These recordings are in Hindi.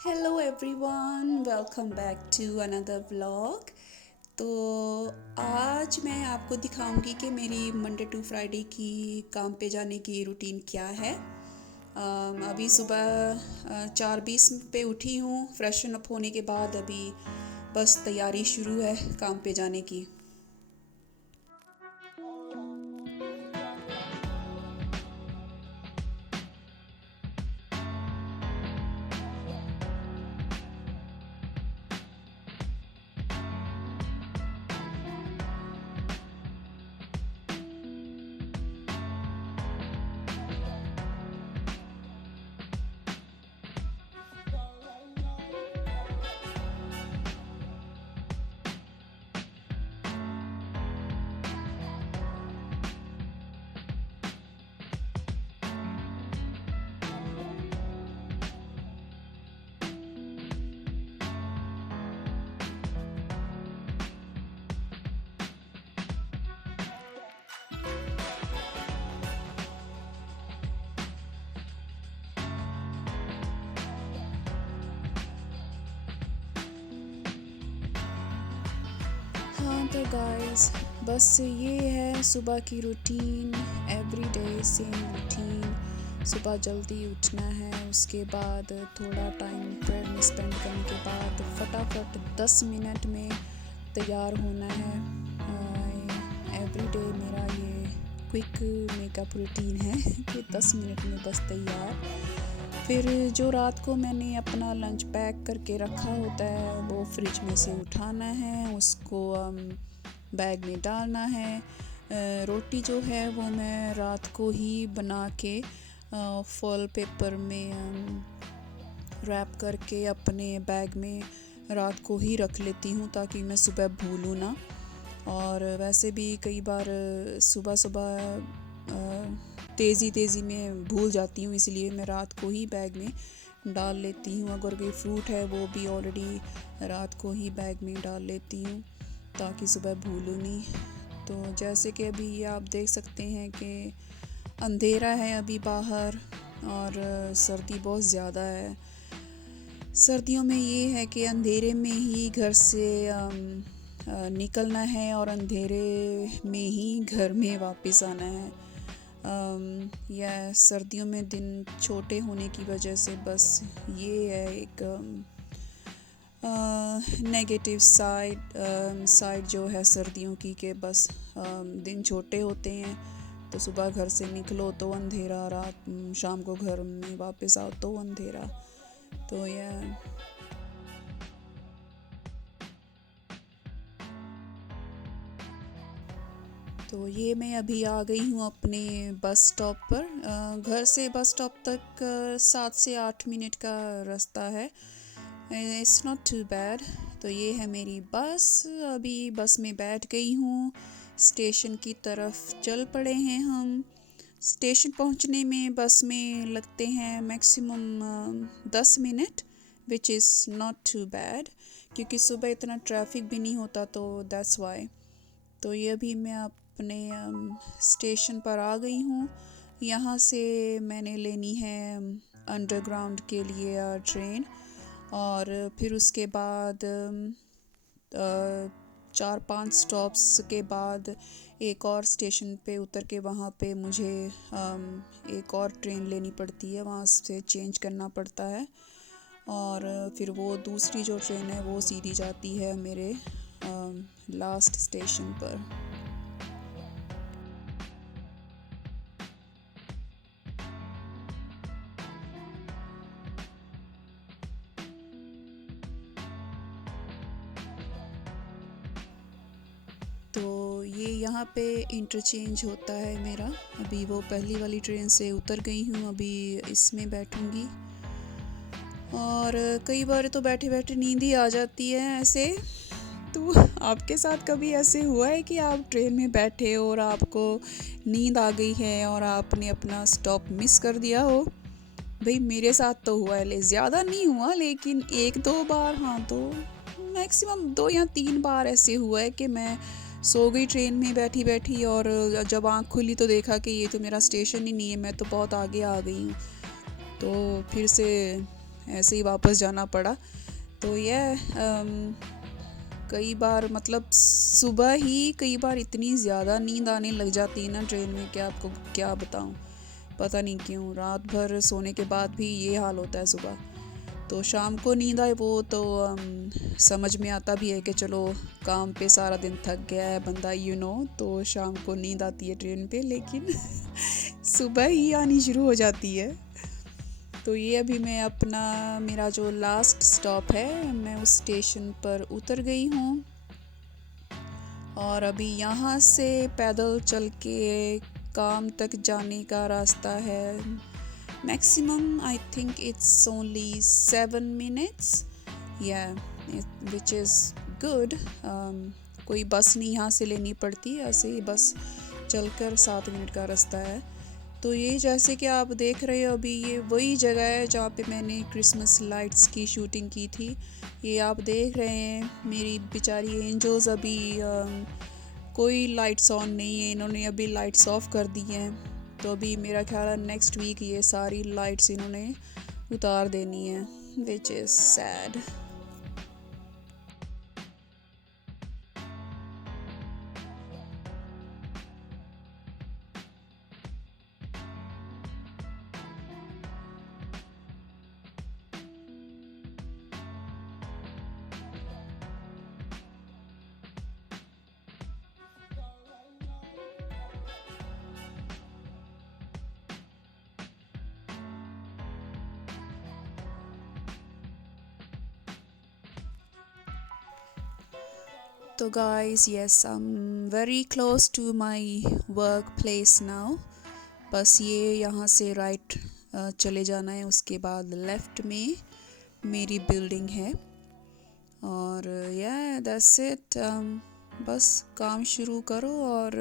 Hello everyone, welcome back to another vlog. तो आज मैं आपको दिखाऊंगी कि मेरी मंडे टू फ्राइडे की काम पे जाने की रूटीन क्या है। अभी सुबह 4:20 पे उठी हूँ। फ्रेशन अप होने के बाद अभी बस तैयारी शुरू है काम पे जाने की। हाँ तो गाइस, बस ये है सुबह की रूटीन। Everyday same routine. सुबह जल्दी उठना है, उसके बाद थोड़ा टाइम प्रेयर में स्पेंड करने के बाद फटाफट 10 मिनट में तैयार होना है। एवरीडे मेरा ये क्विक मेकअप रूटीन है कि 10 मिनट में बस तैयार। फिर जो रात को मैंने अपना लंच पैक करके रखा होता है वो फ्रिज में से उठाना है, उसको बैग में डालना है। रोटी जो है वो मैं रात को ही बना के फॉil पेपर में रैप करके अपने बैग में रात को ही रख लेती हूँ ताकि मैं सुबह भूलूँ ना। और वैसे भी कई बार सुबह सुबह तेज़ी में भूल जाती हूँ, इसलिए मैं रात को ही बैग में डाल लेती हूँ। अगर कोई फ्रूट है वो भी ऑलरेडी रात को ही बैग में डाल लेती हूँ ताकि सुबह भूलूँ नहीं। तो जैसे कि अभी आप देख सकते हैं कि अंधेरा है अभी बाहर और सर्दी बहुत ज़्यादा है। सर्दियों में ये है कि अंधेरे में ही घर से निकलना है और अंधेरे में ही घर में वापस आना है। या सर्दियों में दिन छोटे होने की वजह से बस ये है एक नेगेटिव साइड जो है सर्दियों की, कि बस दिन छोटे होते हैं तो सुबह घर से निकलो तो अंधेरा, रात शाम को घर में वापस आओ तो अंधेरा। तो यह तो ये मैं अभी आ गई हूँ अपने बस स्टॉप पर। घर से बस स्टॉप तक 7 से 8 मिनट का रास्ता है। It's not too bad. तो ये है मेरी बस। अभी बस में बैठ गई हूँ, स्टेशन की तरफ चल पड़े हैं हम। स्टेशन पहुँचने में बस में लगते हैं मैक्सिमम 10 मिनट, which is not too bad क्योंकि सुबह इतना ट्रैफिक भी नहीं होता, तो दैट्स वाई। तो ये अभी मैं अपने स्टेशन पर आ गई हूँ। यहाँ से मैंने लेनी है अंडरग्राउंड के लिए ट्रेन। और फिर उसके बाद 4-5 स्टॉप्स के बाद एक और स्टेशन पे उतर के वहाँ पे मुझे एक और ट्रेन लेनी पड़ती है, वहाँ से चेंज करना पड़ता है। और फिर वो दूसरी जो ट्रेन है वो सीधी जाती है मेरे लास्ट स्टेशन पर। तो ये यहाँ पे इंटरचेंज होता है मेरा। अभी वो पहली वाली ट्रेन से उतर गई हूँ, अभी इसमें बैठूँगी। और कई बार तो बैठे बैठे नींद ही आ जाती है ऐसे। तो आपके साथ कभी ऐसे हुआ है कि आप ट्रेन में बैठे और आपको नींद आ गई है और आपने अपना स्टॉप मिस कर दिया हो? भाई मेरे साथ तो हुआ है, ज़्यादा नहीं हुआ लेकिन 1-2 बार। हाँ, तो मैक्सिमम 2 या 3 बार ऐसे हुआ है कि मैं सो गई ट्रेन में बैठी बैठी, और जब आँख खुली तो देखा कि ये तो मेरा स्टेशन ही नहीं है, मैं तो बहुत आगे आ गई हूँ। तो फिर से ऐसे ही वापस जाना पड़ा। तो कई बार मतलब सुबह ही कई बार इतनी ज़्यादा नींद आने लग जाती है ना ट्रेन में, क्या आपको क्या बताऊँ। पता नहीं क्यों रात भर सोने के बाद भी ये हाल होता है सुबह। तो शाम को नींद आए वो तो समझ में आता भी है कि चलो काम पे सारा दिन थक गया है बंदा, तो शाम को नींद आती है ट्रेन पे, लेकिन सुबह ही आनी शुरू हो जाती है। तो ये अभी मैं अपना मेरा जो लास्ट स्टॉप है मैं उस स्टेशन पर उतर गई हूँ, और अभी यहाँ से पैदल चल के काम तक जाने का रास्ता है। Maximum I think it's only 7 minutes, या विच इज़ गुड। कोई बस नहीं यहाँ से लेनी पड़ती, ऐसे ही बस चलकर 7 मिनट का रास्ता है। तो ये जैसे कि आप देख रहे हो अभी ये वही जगह है जहाँ पे मैंने क्रिसमस लाइट्स की शूटिंग की थी। ये आप देख रहे हैं मेरी बेचारी एंजल्स अभी कोई लाइट्स ऑन नहीं है, इन्होंने अभी लाइट्स ऑफ कर दी हैं। तो अभी मेरा ख्याल है नेक्स्ट वीक ये सारी लाइट्स इन्होंने उतार देनी है, विच इज़ सैड। तो guys yes I am very close to my work place now. बस ये यहाँ से राइट चले जाना है, उसके बाद लेफ़्ट में मेरी बिल्डिंग है। और दैट्स इट। बस काम शुरू करो और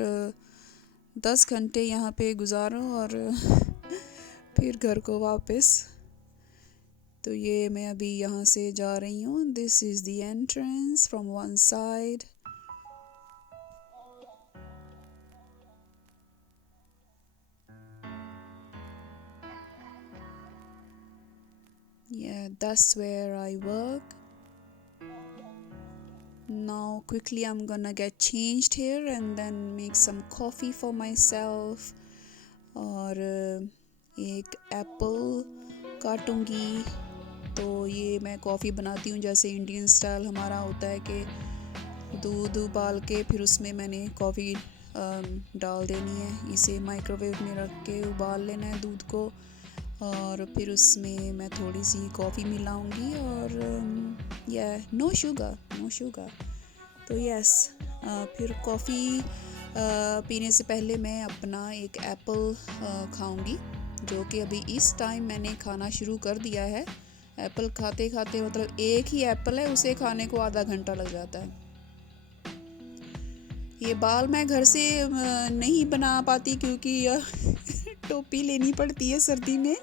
10 घंटे यहाँ पे गुजारो और फिर घर को वापस। तो ये मैं अभी यहाँ से जा रही हूँ। This is the entrance from one side. Yeah, that's where I work. Now quickly I'm gonna get changed here and then make some coffee for myself. और एक एप्पल काटूंगी। तो ये मैं कॉफ़ी बनाती हूँ जैसे इंडियन स्टाइल हमारा होता है कि दूध उबाल के फिर उसमें मैंने कॉफ़ी डाल देनी है। इसे माइक्रोवेव में रख के उबाल लेना है दूध को, और फिर उसमें मैं थोड़ी सी कॉफ़ी मिलाऊंगी और नो शुगर। तो फिर कॉफ़ी पीने से पहले मैं अपना एक एप्पल खाऊंगी, जो कि अभी इस टाइम मैंने खाना शुरू कर दिया है। एप्पल खाते खाते मतलब एक ही एप्पल है उसे खाने को आधा घंटा लग जाता है। ये बाल मैं घर से नहीं बना पाती क्योंकि टोपी लेनी पड़ती है सर्दी में,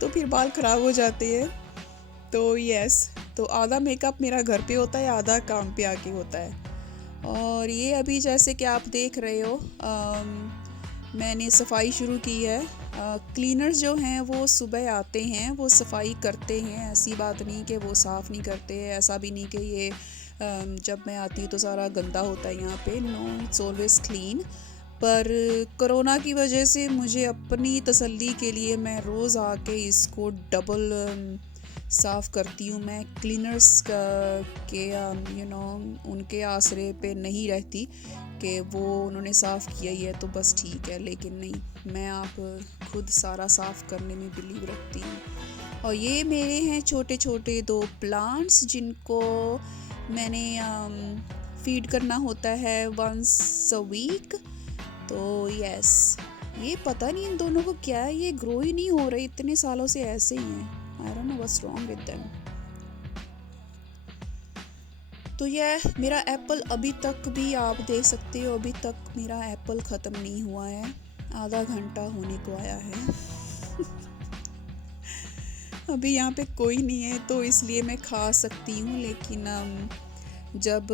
तो फिर बाल ख़राब हो जाते हैं। तो आधा मेकअप मेरा घर पे होता है, आधा काम पे आके होता है। और ये अभी जैसे कि आप देख रहे हो मैंने सफाई शुरू की है। क्लीनर्स जो हैं वो सुबह आते हैं, वो सफाई करते हैं, ऐसी बात नहीं कि वो साफ़ नहीं करते। ऐसा भी नहीं कि ये जब मैं आती हूँ तो सारा गंदा होता है यहाँ पे। No, it's always clean. पर कोरोना की वजह से मुझे अपनी तसल्ली के लिए मैं रोज़ आके इसको डबल साफ़ करती हूँ। मैं क्लीनर्स के उनके आसरे पे नहीं रहती कि वो उन्होंने साफ़ किया ही है तो बस ठीक है, लेकिन नहीं, मैं आप खुद सारा साफ़ करने में बिलीव रखती हूँ। और ये मेरे हैं छोटे छोटे 2 प्लांट्स जिनको मैंने फीड करना होता है वंस अ वीक। तो ये पता नहीं इन दोनों को क्या है, ये ग्रो ही नहीं हो रहे, इतने सालों से ऐसे ही हैं। I don't know what's wrong with them. तो मेरा एप्पल अभी तक भी आप देख सकते हो, अभी तक मेरा एप्पल ख़त्म नहीं हुआ है, आधा घंटा होने को आया है। अभी यहाँ पे कोई नहीं है तो इसलिए मैं खा सकती हूँ, लेकिन जब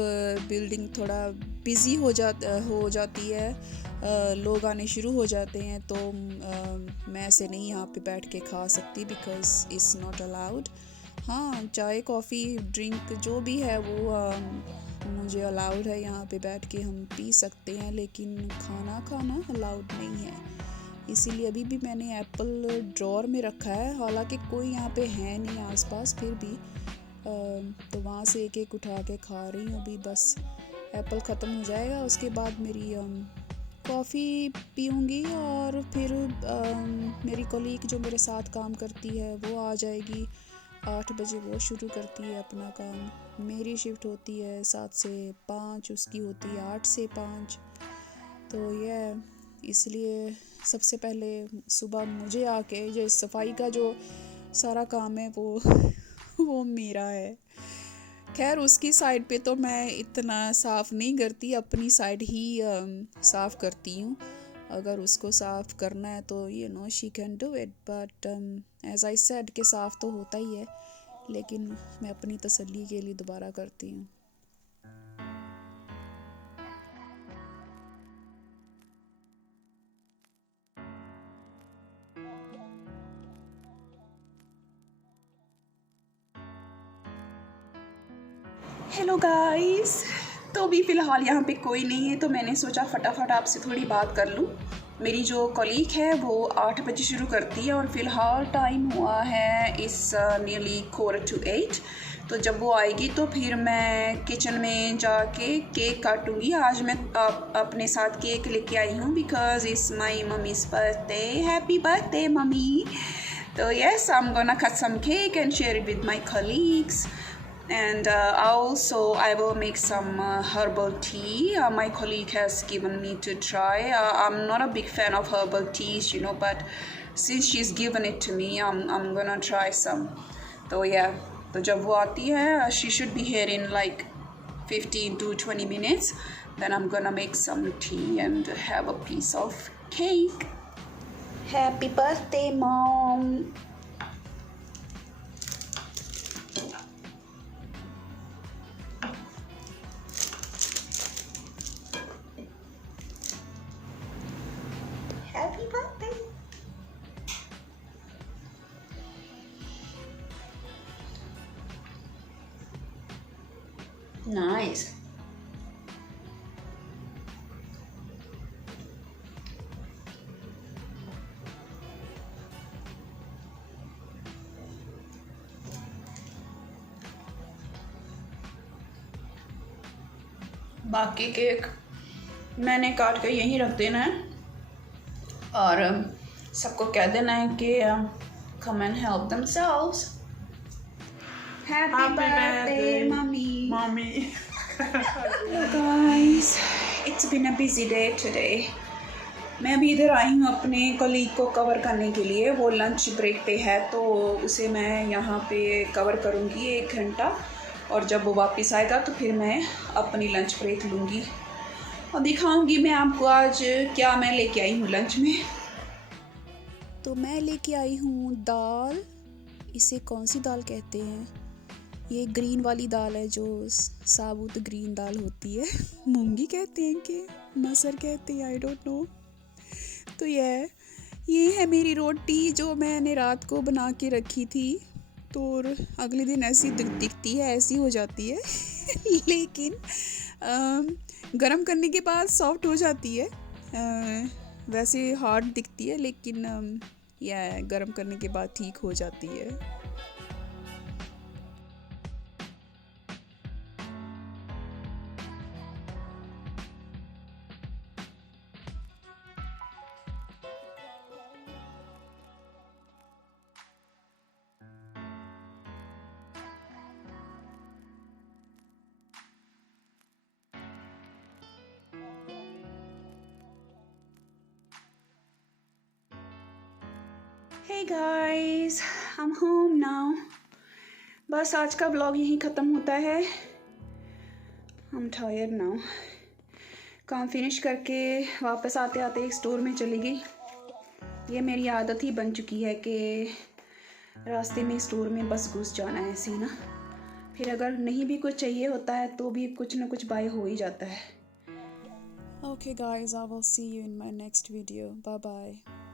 बिल्डिंग थोड़ा बिज़ी हो जाती है, लोग आने शुरू हो जाते हैं, तो मैं ऐसे नहीं यहाँ पे बैठ के खा सकती बिकॉज़ इट्स नॉट अलाउड। हाँ, चाय कॉफ़ी ड्रिंक जो भी है वो मुझे अलाउड है, यहाँ पे बैठ के हम पी सकते हैं, लेकिन खाना खाना अलाउड नहीं है। इसीलिए अभी भी मैंने एप्पल ड्रॉअर में रखा है, हालांकि कोई यहाँ पे है नहीं आसपास, फिर भी तो वहाँ से एक एक उठा के खा रही हूँ। अभी बस एप्पल ख़त्म हो जाएगा, उसके बाद मेरी कॉफ़ी पीऊँगी और फिर मेरी कलीग जो मेरे साथ काम करती है वो आ जाएगी। 8 बजे वो शुरू करती है अपना काम। मेरी शिफ्ट होती है 7 से 5, उसकी होती है 8 से 5। तो यह इसलिए सबसे पहले सुबह मुझे आके जो सफाई का जो सारा काम है वो वो मेरा है। खैर उसकी साइड पे तो मैं इतना साफ़ नहीं करती, अपनी साइड ही साफ़ करती हूँ। अगर उसको साफ़ करना है तो she can do it, but as I said कि साफ़ तो होता ही है, लेकिन मैं अपनी तसल्ली के लिए दोबारा करती हूँ। हेलो गाइस, तो अभी फ़िलहाल यहाँ पे कोई नहीं है, तो मैंने सोचा फटाफट आपसे थोड़ी बात कर लूँ। मेरी जो कलीग है वो 8 बजे शुरू करती है और फ़िलहाल टाइम हुआ है इस नियरली 7:45। तो जब वो आएगी तो फिर मैं किचन में जाके केक काटूँगी। आज मैं अपने साथ केक लेके आई हूँ because it's my mummy's birthday. Happy birthday mummy. तो yes, I am gonna cut some cake and share it with my colleagues. And also I will make some herbal tea. My colleague has given me to try. I'm not a big fan of herbal teas, but since she's given it to me, I'm gonna try some. So yeah, तो जब वो आती है, she should be here in like 15 to 20 minutes. Then I'm gonna make some tea and have a piece of cake. Happy birthday, Mom. Happy birthday. Nice. बाकी केक मैंने काट के यहीं रख देना है और सबको कह देना है कि come and help themselves. Happy birthday, mommy. Hello guys, it's been a busy day today. मैं अभी इधर आई हूँ अपने कलीग को कवर करने के लिए। वो लंच ब्रेक पे है तो उसे मैं यहाँ पे कवर करूँगी 1 घंटा, और जब वो वापस आएगा तो फिर मैं अपनी लंच ब्रेक लूँगी और दिखाऊंगी मैं आपको आज क्या मैं लेके आई हूँ लंच में। तो मैं लेके आई हूँ दाल। इसे कौन सी दाल कहते हैं? ये ग्रीन वाली दाल है, जो साबुत ग्रीन दाल होती है। मूंगी कहते हैं कि मसर कहते हैं, आई डोंट नो। तो ये है मेरी रोटी जो मैंने रात को बना के रखी थी, तो अगले दिन ऐसी दिखती है, ऐसी हो जाती है लेकिन गरम करने के बाद सॉफ्ट हो जाती है। वैसे हार्ड दिखती है, लेकिन गरम करने के बाद ठीक हो जाती है। Hey guys, I'm home now. बस आज का व्लॉग यहीं ख़त्म होता है। I'm tired now. काम फिनिश करके वापस आते आते एक स्टोर में चली गई। ये मेरी आदत ही बन चुकी है कि रास्ते में स्टोर में बस घुस जाना है ऐसे ही ना। फिर अगर नहीं भी कुछ चाहिए होता है तो भी कुछ ना कुछ बाय हो ही जाता है। Okay guys, I will see you in my next video. Bye bye.